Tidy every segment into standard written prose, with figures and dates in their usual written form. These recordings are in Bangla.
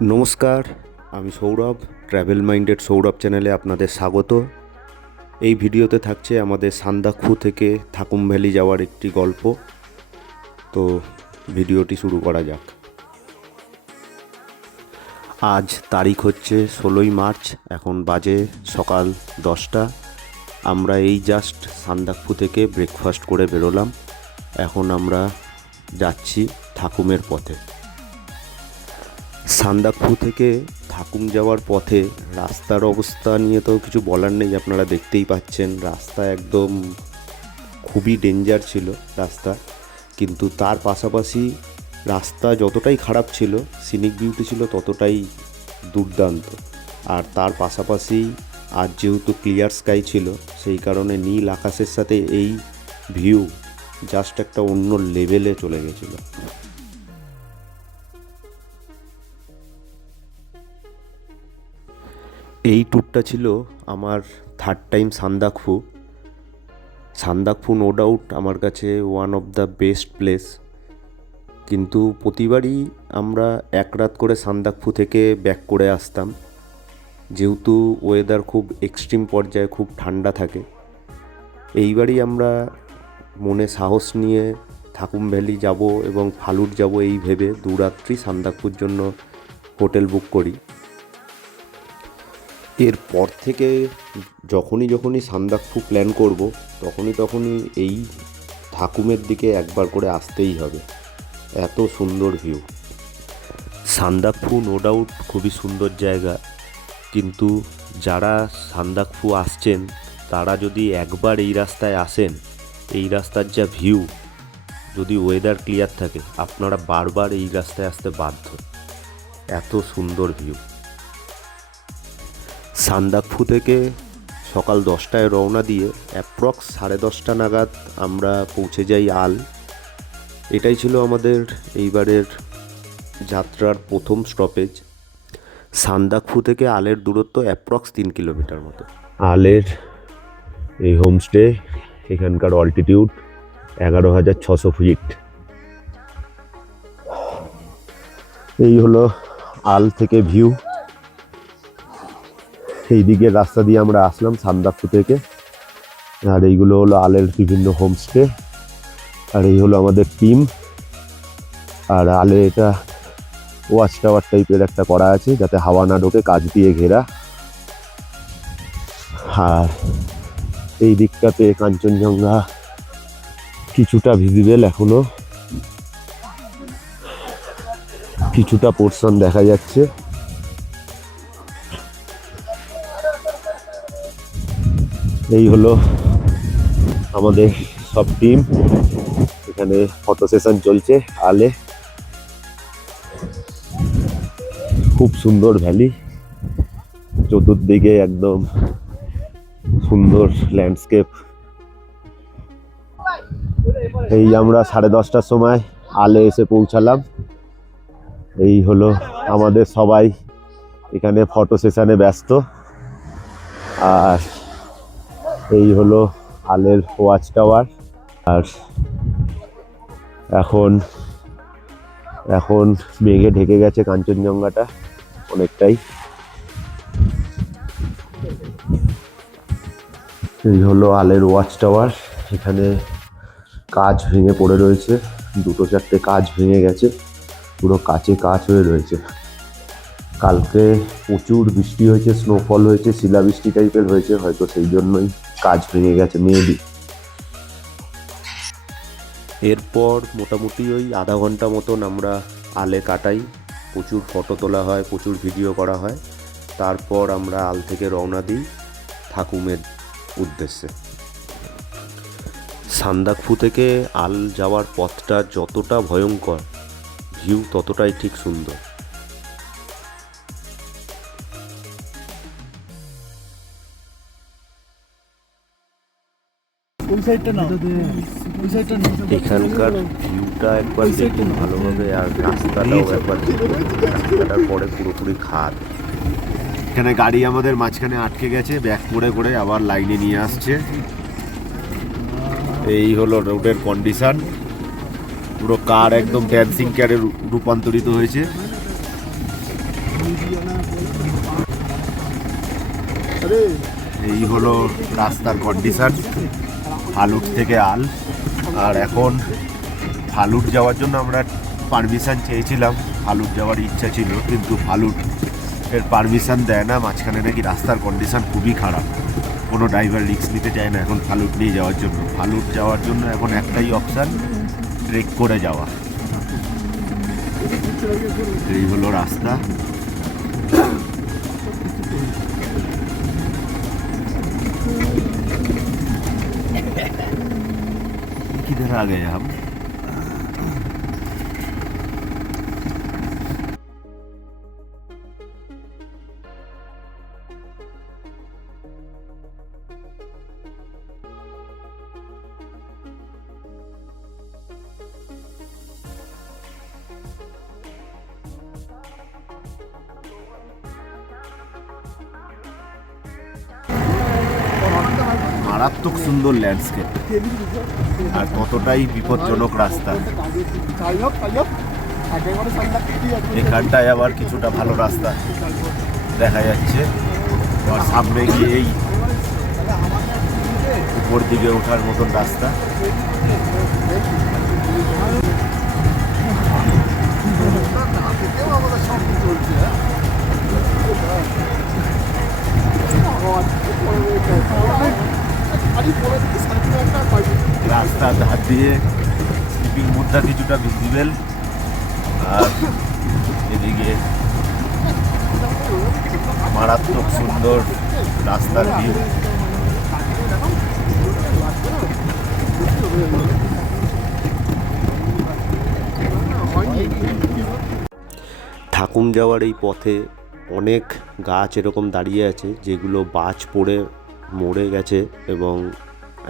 নমস্কার, আমি সৌরভ। ট্র্যাভেল মাইন্ডেড সৌরভ চ্যানেলে আপনাদের স্বাগত। এই ভিডিওতে থাকছে আমাদের সান্দাকফু থেকে থাকুম ভ্যালি যাওয়ার একটি গল্প। তো ভিডিওটি শুরু করা যাক। আজ তারিখ হচ্ছে 16ই মার্চ, এখন বাজে সকাল 10টা। আমরা এই জাস্ট সান্দাকফু থেকে ব্রেকফাস্ট করে বেরোলাম। এখন আমরা যাচ্ছি থাকুমের পথে। সান্দাকফু থেকে থাকুম যাওয়ার পথে রাস্তার অবস্থা নিয়ে তো কিছু বলার নেই, আপনারা দেখতেই পাচ্ছেন। রাস্তা একদম খুবই ডেঞ্জার ছিল রাস্তা, কিন্তু তার পাশাপাশি রাস্তা যতটাই খারাপ ছিল, সিনিক বিউটি ছিল ততটাই দুর্দান্ত। আর তার পাশাপাশি আজ যেহেতু ক্লিয়ার স্কাই ছিল, সেই কারণে নীল আকাশের সাথে এই ভিউ জাস্ট একটা অন্য লেভেলে চলে গেছিলো। এই ট্যুরটা ছিল আমার third time Sandakphu. Sandakphu no doubt আমার কাছে one of the best place, কিন্তু প্রতিবারই আমরা এক রাত করে সান্দাকফু থেকে ব্যাক করে আসতাম, যেহেতু ওয়েদার খুব এক্সট্রিম পর্যায়ে খুব ঠান্ডা থাকে। এইবারই আমরা মনে সাহস নিয়ে থাকুম ভ্যালি যাব এবং ফালুট যাব এই ভেবে 2 রাত্রি সান্দাকফুর জন্য হোটেল বুক করি। এরপর থেকে যখনই সান্দাকফু প্ল্যান করব, তখনই এই থাকুমের দিকে একবার করে আসতেই হবে। এত সুন্দর ভিউ। সান্দাকফু নো ডাউট খুবই সুন্দর জায়গা, কিন্তু যারা সান্দাকফু আসছেন তারা যদি একবার এই রাস্তায় আসেন, এই রাস্তার যা ভিউ, যদি ওয়েদার ক্লিয়ার থাকে আপনারা বারবার এই রাস্তায় আসতে বাধ্য। এত সুন্দর ভিউ। সান্দাকফু থেকে সকাল 10টায় রওনা দিয়ে অ্যাপ্রক্স 10:30 নাগাদ আমরা পৌঁছে যাই আল। এটাই ছিল আমাদের এইবারের যাত্রার প্রথম স্টপেজ। সান্দাকফু থেকে আলের দূরত্ব অ্যাপ্রক্স 3 কিলোমিটার মতো। আলের এই হোমস্টে, এখানকার অল্টিটিউড 11,600 ফিট। এই হলো আল থেকে ভিউ। এই দিকের রাস্তা দিয়ে আমরা আসলাম সান্দাকফু থেকে। আর এইগুলো হলো আলের বিভিন্ন হোমস্টে, আর এই হলো আমাদের টিম। আর আলে এটা ওয়াচ টাওয়ার টাইপের একটা করা আছে, যাতে হাওয়া না ঢোকে, কাঁচ দিয়ে ঘেরা। আর এই দিকটাতে কাঞ্চনজঙ্ঘা কিছুটা ভিজিবল, এখনো কিছুটা পোর্শন দেখা যাচ্ছে। এই হলো আমাদের সব টিম। এখানে ফটো সেশন চলছে আলে। খুব সুন্দর ভ্যালি, চতুর্দিকে একদম সুন্দর ল্যান্ডস্কেপ। এই আমরা 10:30টার সময় আলে এসে পৌঁছালাম। এই হলো আমাদের সবাই এখানে ফটো সেশনে ব্যস্ত। আর এই হলো আলের ওয়াচ টাওয়ার। আর এখন মেঘে ঢেকে গেছে কাঞ্চনজঙ্ঘাটা অনেকটাই। এই হলো আলের ওয়াচ টাওয়ার। এখানে কাঁচ ভেঙে পড়ে রয়েছে, 2-4টে কাঁচ ভেঙে গেছে, পুরো কাঁচে কাঁচ হয়ে রয়েছে। কালকে প্রচুর বৃষ্টি হয়েছে, স্নোফল হয়েছে, শিলাবৃষ্টি টাইপের হয়েছে, হয়তো সেই জন্যই কাঁচ ভেঙে গেছে মেবি। এরপর মোটামুটি ওই আধা ঘন্টা মতন আমরা আলে কাটাই। প্রচুর ফটো তোলা হয়, প্রচুর ভিডিও করা হয়। তারপর আমরা আল থেকে রওনা দিই থাকুমের উদ্দেশ্যে। সান্দাকফু থেকে আল যাওয়ার পথটা যতটা ভয়ঙ্কর, ভিউ ততটাই ঠিক সুন্দর। এখানকার ভিউটা একবার দেখুন ভালোভাবে, আর রাস্তাটাও একবার দেখুন। রাস্তাটার পরে পুরোপুরি খাদ। এখানে গাড়ি আমাদের মাঝখানে আটকে গেছে, ব্যাক করে করে আবার লাইনে নিয়ে আসছে। এই হলো রোডের কন্ডিশন, পুরো কার একদম ড্যান্সিং কারে রূপান্তরিত হয়েছে। এই হলো রাস্তার কন্ডিশন ফালুট থেকে আল। আর এখন ফালুট যাওয়ার জন্য আমরা পারমিশন চেয়েছিলাম, ফালুট যাওয়ার ইচ্ছা ছিল, কিন্তু ফালুট এর পারমিশন দেয় না। মাঝখানে নাকি রাস্তার কন্ডিশন খুবই খারাপ, কোনো ড্রাইভার রিস্ক নিতে চায় না এখন ফালুট নিয়ে যাওয়ার জন্য। ফালুট যাওয়ার জন্য এখন একটাই অপশান, ট্রেক করে যাওয়া। এই হলো রাস্তা। किधर आ गए हम? মারাত্মক সুন্দর ল্যান্ডস্কেপ আর ততটাই বিপজ্জনক রাস্তা। এখানটায় আবার কিছুটা ভালো রাস্তা দেখা যাচ্ছে, আর সামনে গিয়েই উপর দিকে ওঠার মতন রাস্তা। রাস্তার ধার দিয়ে স্লিপিং মুদ্রা কিছুটা ভিজিবেল, আর এদিকে মারাত্মক সুন্দর রাস্তার ভিউ। থাকুম যাওয়ার এই পথে অনেক গাছ এরকম দাঁড়িয়ে আছে, যেগুলো বাজ পড়ে মরে গেছে এবং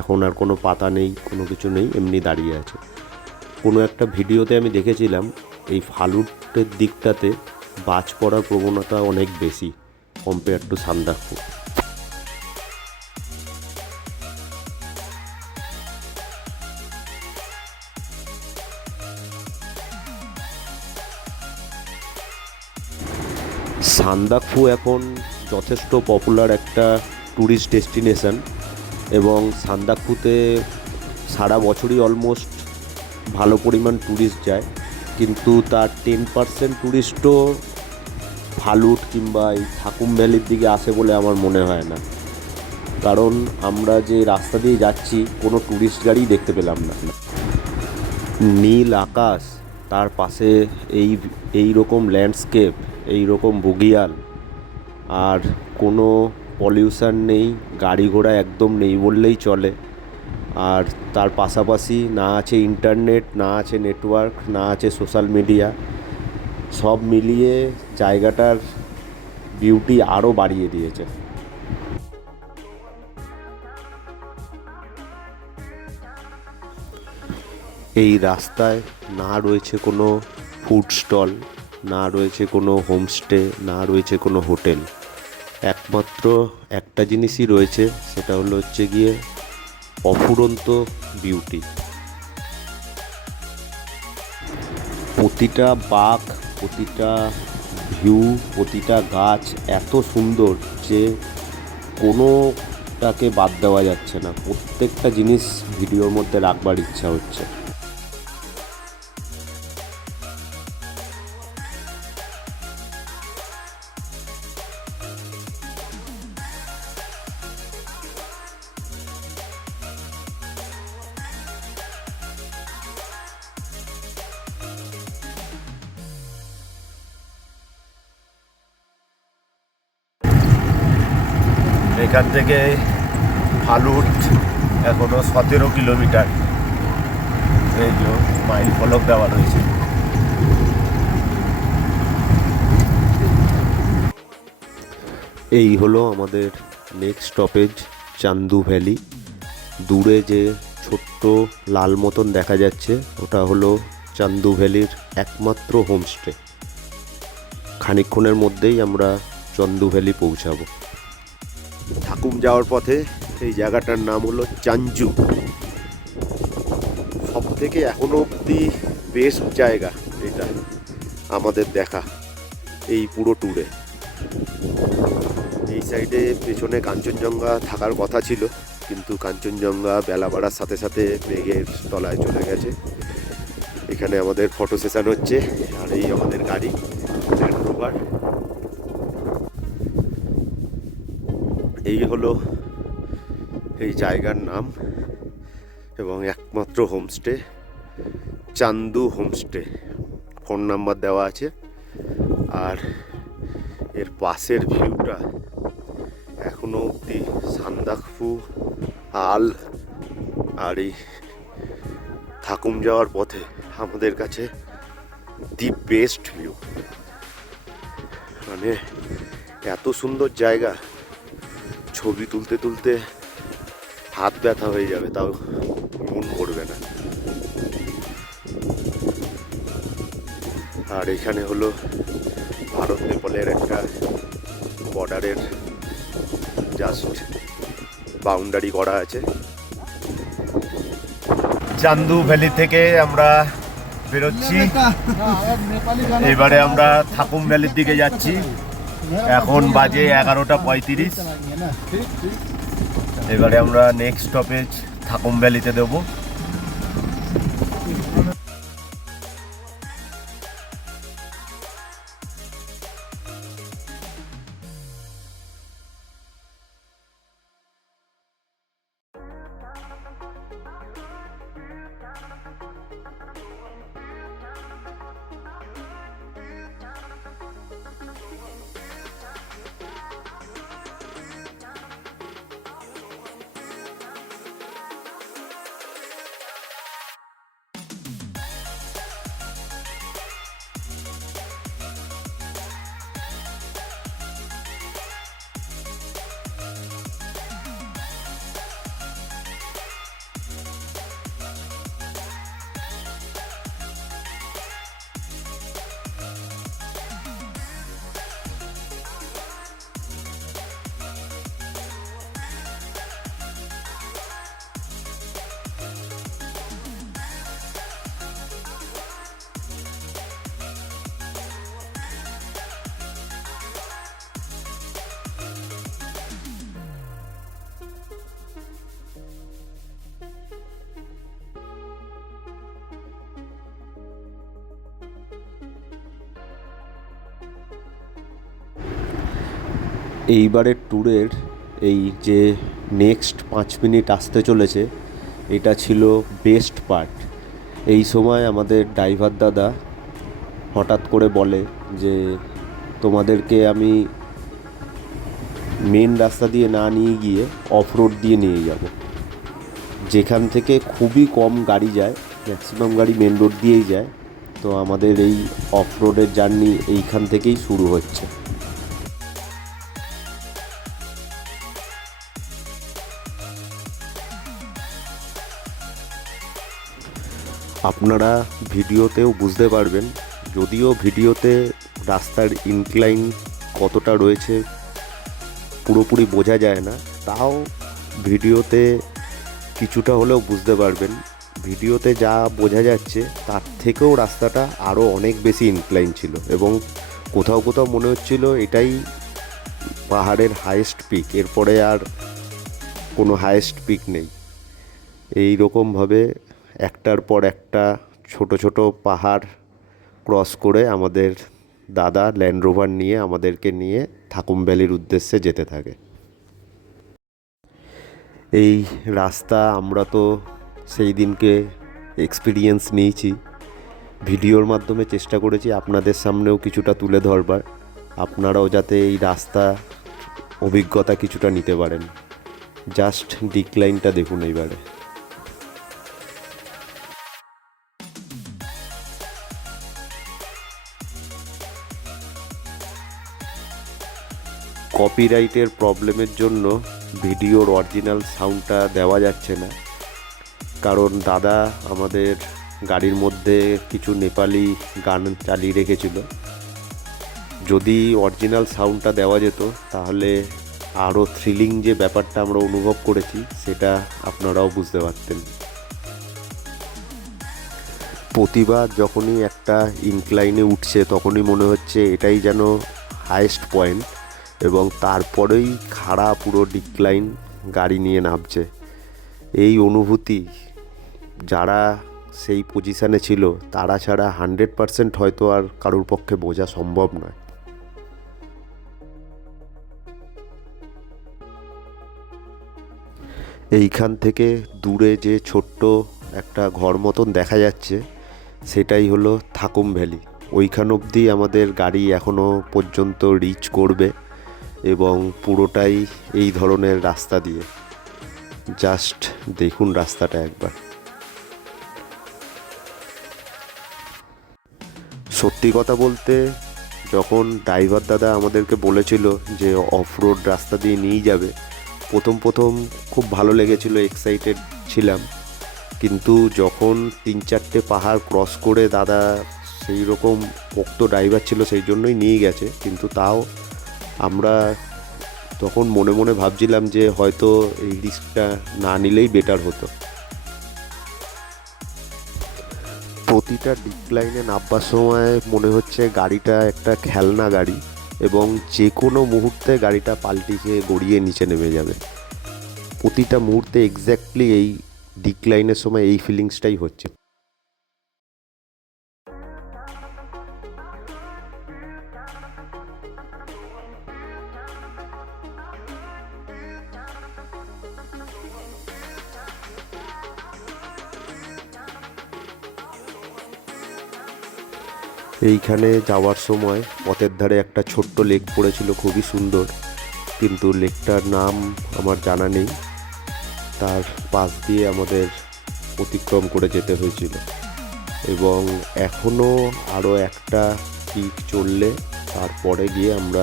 এখন আর কোনো পাতা নেই, কোনো কিছু নেই, এমনি দাঁড়িয়ে আছে। কোনো একটা ভিডিওতে আমি দেখেছিলাম এই ফালুটের দিকটাতে বাজ পড়ার প্রবণতা অনেক বেশি কম্পেয়ার টু সান্দাকফু। সান্দাকফু এখন যথেষ্ট পপুলার একটা ট্যুরিস্ট ডেস্টিনেশন, এবং সান্দাকফুতে সারা বছরই অলমোস্ট ভালো পরিমাণ ট্যুরিস্ট যায়, কিন্তু তার 10% ট্যুরিস্টও ফালুট কিংবা এই থাকুম ভ্যালির দিকে আসে বলে আমার মনে হয় না। কারণ আমরা যে রাস্তা দিয়ে যাচ্ছি কোনো ট্যুরিস্ট গাড়ি দেখতে পেলাম না। নীল আকাশ, তার পাশে এই রকম ল্যান্ডস্কেপ, এই রকম বুগিয়াল, আর কোনো পলিউশন নেই, গাড়ি ঘোড়া একদম নেই বললেই চলে। আর তার পাশাপাশি না আছে ইন্টারনেট, না আছে নেটওয়ার্ক, না আছে সোশ্যাল মিডিয়া, সব মিলিয়ে জায়গাটার বিউটি আরও বাড়িয়ে দিয়েছে। এই রাস্তায় না রয়েছে কোনো ফুড স্টল, না রয়েছে কোনো হোমস্টে, না রয়েছে কোনো হোটেল। একমাত্র একটা জিনিসই রয়েছে, সেটা হচ্ছে গিয়ে অফুরন্ত বিউটি। প্রতিটা বাঁক, প্রতিটা ভিউ, প্রতিটা গাছ এত সুন্দর যে কোনোটাকে বাদ দেওয়া যাচ্ছে না। প্রত্যেকটা জিনিস ভিডিওর মধ্যে রাখবার ইচ্ছা হচ্ছে। এখান থেকে ফালুট এখনো 17 কিলোমিটার, এই যে মাইল ফলক দেওয়া রয়েছে। এই হলো আমাদের নেক্সট স্টপেজ চান্দু ভ্যালি। দূরে যে ছোট্ট লাল মতন দেখা যাচ্ছে ওটা হলো চান্দু ভ্যালির একমাত্র হোমস্টে। খানিকক্ষণের মধ্যেই আমরা চান্দু ভ্যালি পৌঁছাবো। থাকুম যাওয়ার পথে এই জায়গাটার নাম হলো চাঞ্জু। সব থেকে এখনো অবধি বেস্ট জায়গা এটা আমাদের দেখা এই পুরো ট্যুরে। এই সাইডে পেছনে কাঞ্চনজঙ্ঘা থাকার কথা ছিল, কিন্তু কাঞ্চনজঙ্ঘা বেলা বাড়ার সাথে সাথে মেঘের তলায় চলে গেছে। এখানে আমাদের ফটো সেশন হচ্ছে, আর এই আমাদের গাড়ি ল্যান্ড রোভার। এই হলো এই জায়গার নাম এবং একমাত্র হোমস্টে, চান্দু হোমস্টে। ফোন নাম্বার দেওয়া আছে। আর এর পাশের ভিউটা এখনো অবধি সান্দাকফু, আল আর এই থাকুম যাওয়ার পথে আমাদের কাছে দি বেস্ট ভিউ। মানে এত সুন্দর জায়গা, ছবি তুলতে তুলতে হাত ব্যথা হয়ে যাবে, তাও মন পড়বে না। আর এখানে হলো ভারত নেপালের একটা বর্ডারের জাস্ট বাউন্ডারি করা আছে। চান্দু ভ্যালি থেকে আমরা বেরোচ্ছি, এবারে আমরা থাকুম ভ্যালির দিকে যাচ্ছি। এখন বাজে 11:35। এবারে আমরা নেক্সট স্টপেজ থাকুম ভ্যালিতে দেবো। এইবারের ট্যুরের এই যে নেক্সট 5 মিনিট আসতে চলেছে, এটা ছিল বেস্ট পার্ট। এই সময় আমাদের ড্রাইভার দাদা হঠাৎ করে বলে যে তোমাদেরকে আমি মেন রাস্তা দিয়ে না নিয়ে গিয়ে অফ রোড দিয়ে নিয়ে যাব, যেখান থেকে খুবই কম গাড়ি যায়, ম্যাক্সিমাম গাড়ি মেন রোড দিয়েই যায়। তো আমাদের এই অফ রোডের জার্নি এইখান থেকেই শুরু হচ্ছে। আপনারা ভিডিওতেও বুঝতে পারবেন, যদিও ভিডিওতে রাস্তার ইনক্লাইন কতটা রয়েছে পুরোপুরি বোঝা যায় না, তাও ভিডিওতে কিছুটা হলেও বুঝতে পারবেন। ভিডিওতে যা বোঝা যাচ্ছে তার থেকেও রাস্তাটা আরও অনেক বেশি ইনক্লাইন ছিল, এবং কোথাও কোথাও মনে হচ্ছিল এটাই পাহাড়ের হাইয়েস্ট পিক, এরপরে আর কোনো হাইয়েস্ট পিক নেই। এই রকমভাবে একটার পর একটা ছোট ছোট পাহাড় ক্রস করে আমাদের দাদা ল্যান্ড রোভার নিয়ে আমাদেরকে নিয়ে থাকুম ভ্যালির উদ্দেশ্যে যেতে থাকে। এই রাস্তা আমরা তো সেই দিনকে এক্সপিরিয়েন্স নিয়েছি, ভিডিওর মাধ্যমে চেষ্টা করেছি আপনাদের সামনেও কিছুটা তুলে ধরবার, আপনারাও যাতে এই রাস্তা অভিজ্ঞতা কিছুটা নিতে পারেন। জাস্ট ডিক্লাইনটা দেখুন এইবারে। কপিরাইটের প্রবলেমের জন্য ভিডিওর অরিজিনাল সাউন্ডটা দেওয়া যাচ্ছে না, কারণ দাদা আমাদের গাড়ির মধ্যে কিছু নেপালি গান চালিয়ে রেখেছিল। যদি অরিজিনাল সাউন্ডটা দেওয়া যেত তাহলে আরও থ্রিলিং যে ব্যাপারটা আমরা অনুভব করেছি সেটা আপনারাও বুঝতে পারতেন। প্রতিবার যখনই একটা ইনক্লাইনে উঠছে তখনই মনে হচ্ছে এটাই যেন হাইয়েস্ট পয়েন্ট, এবং তারপরেই খাড়া পুরো ডিক্লাইন গাড়ি নিয়ে নামছে। এই অনুভূতি যারা সেই পজিশানে ছিল তারা ছাড়া 100% হয়তো আর কারোর পক্ষে বোঝা সম্ভব নয়। এইখান থেকে দূরে যে ছোট্ট একটা ঘর মতন দেখা যাচ্ছে সেটাই হলো থাকুম ভ্যালি। ওইখান অবধি আমাদের গাড়ি এখনও পর্যন্ত রিচ করবে এবং পুরোটাই এই ধরনের রাস্তা দিয়ে। জাস্ট দেখুন রাস্তাটা একবার। সত্যি কথা বলতে যখন ড্রাইভার দাদা আমাদেরকে বলেছিল যে অফ রোড রাস্তা দিয়ে নিয়ে যাবে, প্রথম খুব ভালো লেগেছিল, এক্সাইটেড ছিলাম। কিন্তু যখন 3-4টে পাহাড় ক্রস করে দাদা সেই রকম পোক্ত ড্রাইভার ছিল সেই জন্যই নিয়ে গেছে, কিন্তু তাও আমরা তখন মনে মনে ভাবছিলাম যে হয়তো এই রিস্কটা না নিলেই বেটার হতো। প্রতিটা ডিক্লাইনে নামবার সময় মনে হচ্ছে গাড়িটা একটা খেলনা গাড়ি এবং যে কোনো মুহূর্তে গাড়িটা পাল্টি খেয়ে গড়িয়ে নিচে নেমে যাবে। প্রতিটা মুহূর্তে এক্স্যাক্টলি এই ডিক্লাইনের সময় এই ফিলিংসটাই হচ্ছে। এইখানে যাওয়ার সময় পথের ধারে একটা ছোট্ট লেক পড়েছিল, খুবই সুন্দর, কিন্তু লেকটার নাম আমার জানা নেই। তার পাশ দিয়ে আমাদের অতিক্রম করে যেতে হয়েছিল এবং এখনও আরও একটা পিক চললে তারপরে গিয়ে আমরা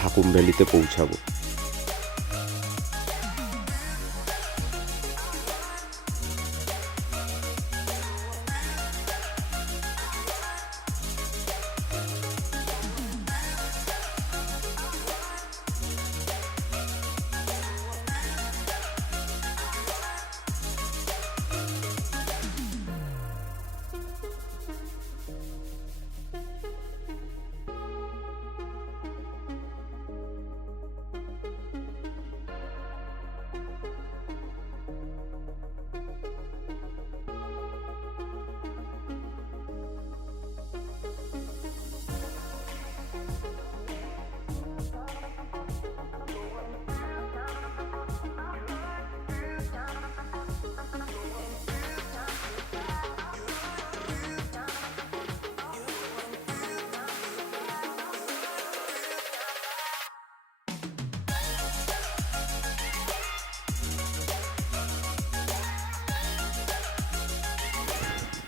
থাকুম ভ্যালিতে পৌঁছাবো।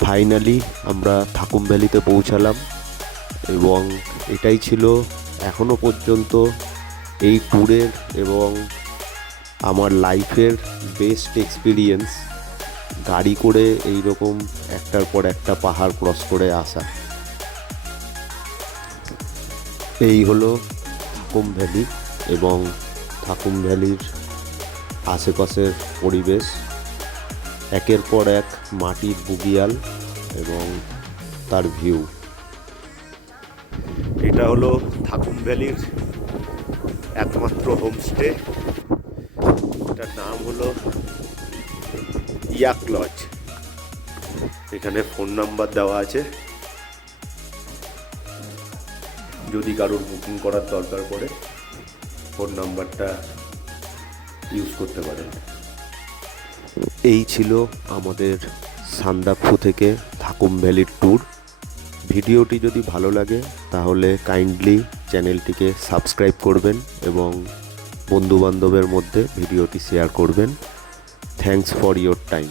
ফাইনালি আমরা থাকুম ভ্যালিতে পৌঁছালাম এবং এটাই ছিল এখনও পর্যন্ত এই ট্যুরের এবং আমার লাইফের বেস্ট এক্সপিরিয়েন্স, গাড়ি করে এই রকম একটার পর একটা পাহাড় ক্রস করে আসা। এই হলো থাকুম ভ্যালি এবং থাকুম ভ্যালির আশেপাশের পরিবেশ। একের পর এক মাটির বুগিয়াল এবং তার ভিউ। এটা হলো থাকুম ভ্যালির একমাত্র হোমস্টে, এটার নাম হলো ইয়াক লজ। এখানে ফোন নাম্বার দেওয়া আছে, যদি কারোর বুকিং করার দরকার পড়ে ফোন নাম্বারটা ইউজ করতে পারেন। এই ছিল আমাদের সান্দাকফু থেকে থাকুম ভ্যালির ট্যুর। ভিডিওটি যদি ভালো লাগে তাহলে কাইন্ডলি চ্যানেলটিকে সাবস্ক্রাইব করবেন এবং বন্ধুবান্ধবের মধ্যে ভিডিওটি শেয়ার করবেন। Thanks for your time.